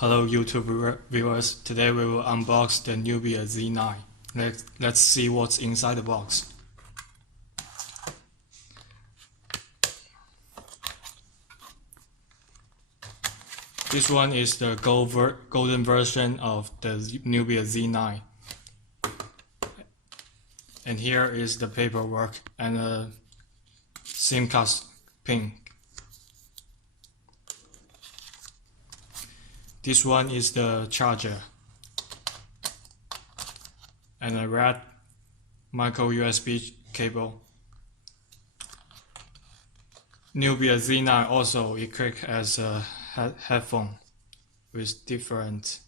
Hello YouTube viewers, today we will unbox the Nubia Z9. Let's see what's inside the box. This one is the golden version of the Nubia Z9. And here is the paperwork and a SIM card pin. This one is the charger and a red micro USB cable. Nubia Z9 also equipped as a headphone with different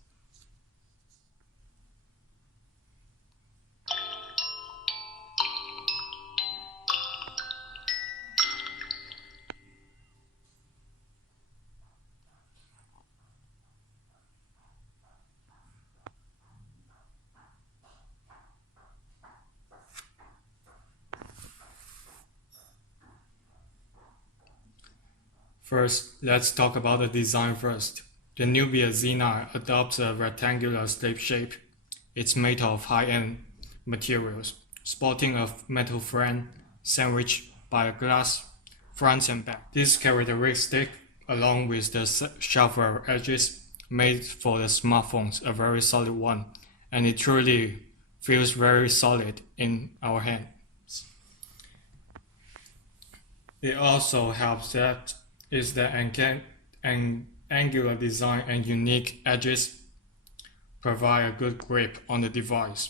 First, let's talk about the design first. The Nubia Z9 adopts a rectangular slip shape. It's made of high-end materials, sporting a metal frame sandwiched by a glass front and back. This characteristic, along with the sharper edges, made for the smartphones a very solid one, and it truly feels very solid in our hands. It also helps that is the angular design and unique edges provide a good grip on the device.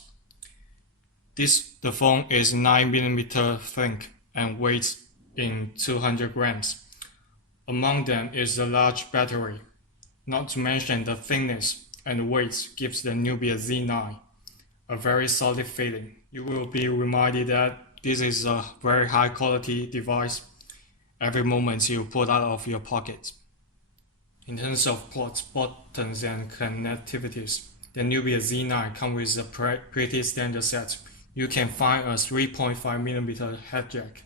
The phone is 9mm thick and weighs in 200 grams. Among them is a large battery. Not to mention the thickness and weight gives the Nubia Z9 a very solid feeling. You will be reminded that this is a very high quality device every moment you pull out of your pocket. In terms of ports, buttons and connectivities, the Nubia Z9 comes with a pretty standard set. You can find a 3.5mm head jack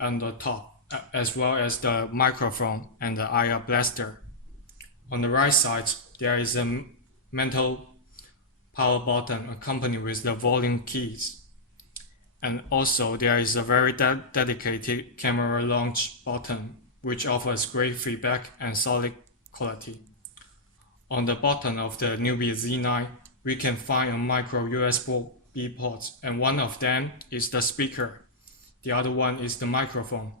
on the top, as well as the microphone and the IR blaster. On the right side, there is a metal power button accompanied with the volume keys. And also there is a very dedicated camera launch button which offers great feedback and solid quality. On the bottom of the Nubia Z9, we can find a micro USB port, and one of them is the speaker. The other one is the microphone.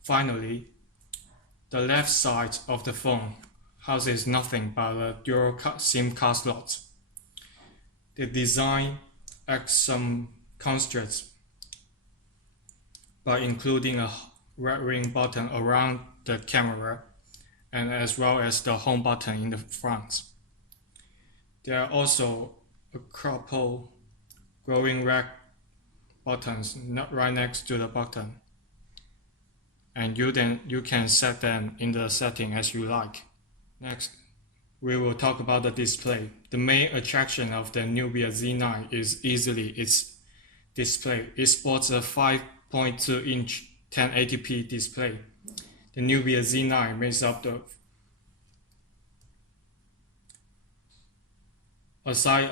Finally, the left side of the phone houses nothing but a dual SIM card slot. The design adds some constructs by including a red ring button around the camera and as well as the home button in the front. There are also a couple glowing red buttons right next to the button, and you can set them in the setting as you like. Next, we will talk about the display. The main attraction of the Nubia Z9 is easily its display. It sports a 5.2-inch 1080p display. The Nubia Z9 makes up the aside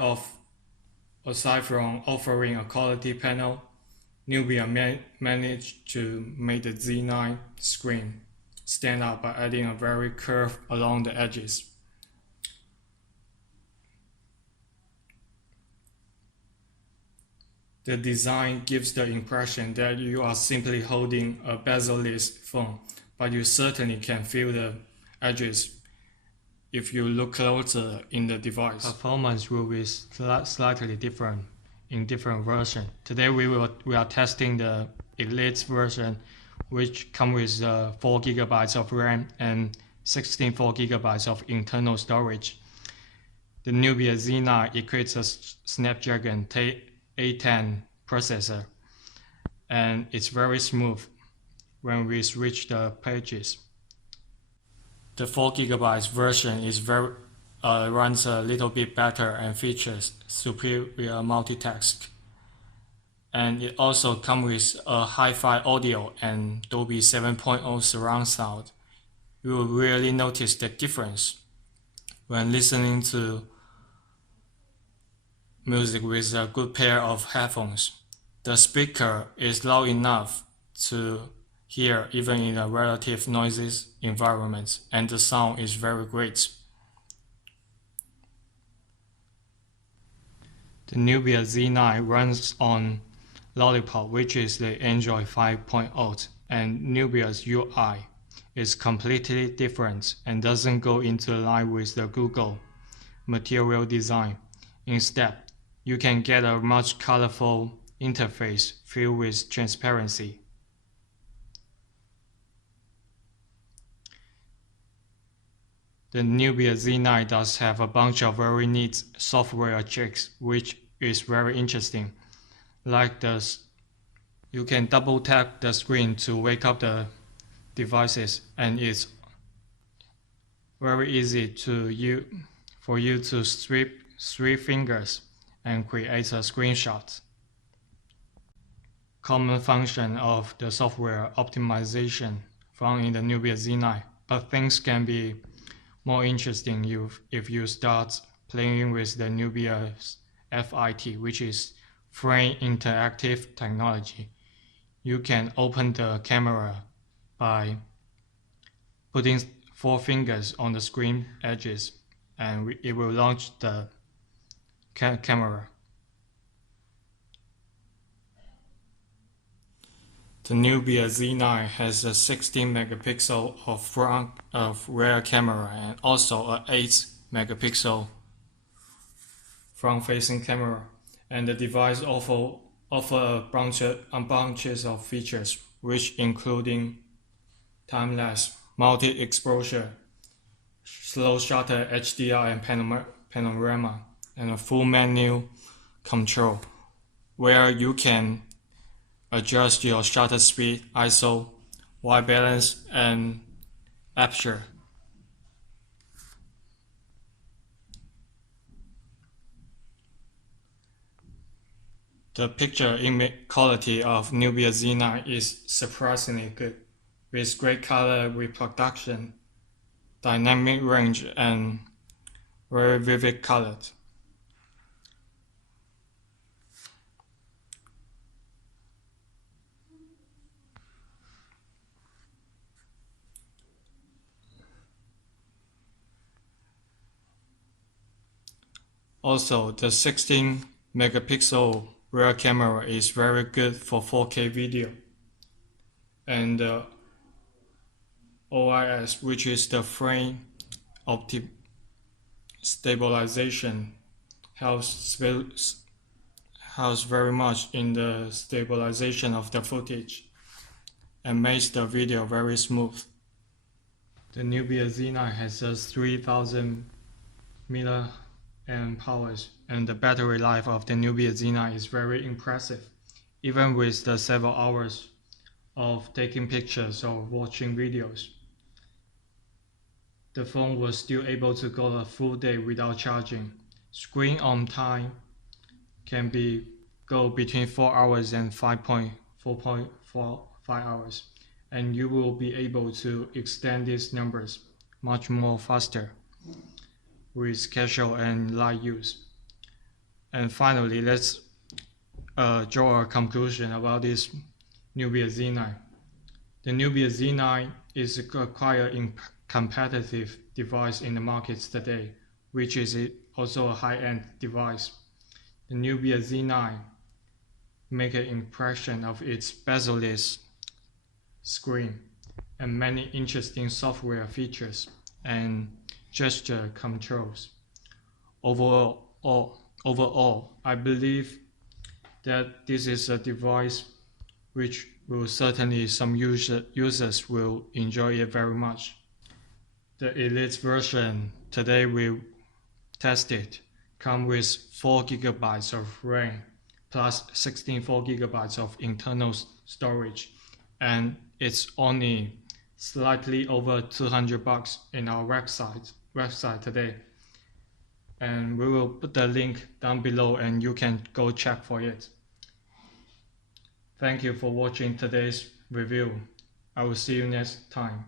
from offering a quality panel, Nubia managed to make the Z9 screen stand out by adding a very curve along the edges. The design gives the impression that you are simply holding a bezel-less phone, but you certainly can feel the edges if you look closer in the device. Performance will be slightly different in different versions. Today we are testing the Elite version, which comes with 4GB of RAM and 64GB of internal storage. The Nubia Z9 equips a Snapdragon A10 processor, and it's very smooth when we switch the pages. The 4GB version is runs a little bit better and features superior multitask. And it also comes with a HiFi audio and Dolby 7.0 surround sound. You will really notice the difference when listening to music with a good pair of headphones. The speaker is loud enough to hear even in a relative noisy environment, and the sound is very great. The Nubia Z9 runs on Lollipop, which is the Android 5.0, and Nubia's UI is completely different and doesn't go into line with the Google material design. Instead, you can get a much colorful interface filled with transparency. The Nubia Z9 does have a bunch of very neat software tricks, which is very interesting. Like this, you can double tap the screen to wake up the devices, and it's very easy for you to sweep 3 fingers and create a screenshot. Common function of the software optimization found in the Nubia Z9, but things can be more interesting if you start playing with the Nubia's FIT, which is Frame Interactive Technology. You can open the camera by putting 4 fingers on the screen edges, and it will launch the camera. The Nubia Z9 has a 16 megapixel of rear camera and also a 8 megapixel front-facing camera, and the device offer a bunches of features, which including time-lapse, multi-exposure, slow shutter, HDR, and panorama, and a full menu control, where you can adjust your shutter speed, ISO, white balance, and aperture. The picture image quality of Nubia Z9 is surprisingly good, with great color reproduction, dynamic range, and very vivid colors. Also, the 16 megapixel rear camera is very good for 4K video, and the OIS, which is the frame stabilization, helps very much in the stabilization of the footage and makes the video very smooth. The Nubia Z9 has a 3000 mAh, and the battery life of the Nubia Z9 is very impressive. Even with the several hours of taking pictures or watching videos, the phone was still able to go a full day without charging. Screen on time can go between 4 hours and 4.5 hours, and you will be able to extend these numbers much more faster with casual and light use. And finally, let's draw a conclusion about this Nubia Z9. The Nubia Z9 is quite a competitive device in the markets today, which is also a high-end device. The Nubia Z9 makes an impression of its bezel-less screen and many interesting software features and gesture controls. Overall, I believe that this is a device which will certainly some users will enjoy it very much. The Elite version today we tested comes with 4 GB of RAM plus 16 4 GB of internal storage, and it's only slightly over $200 in our website today. And we will put the link down below and you can go check for it. Thank you for watching today's review. I will see you next time.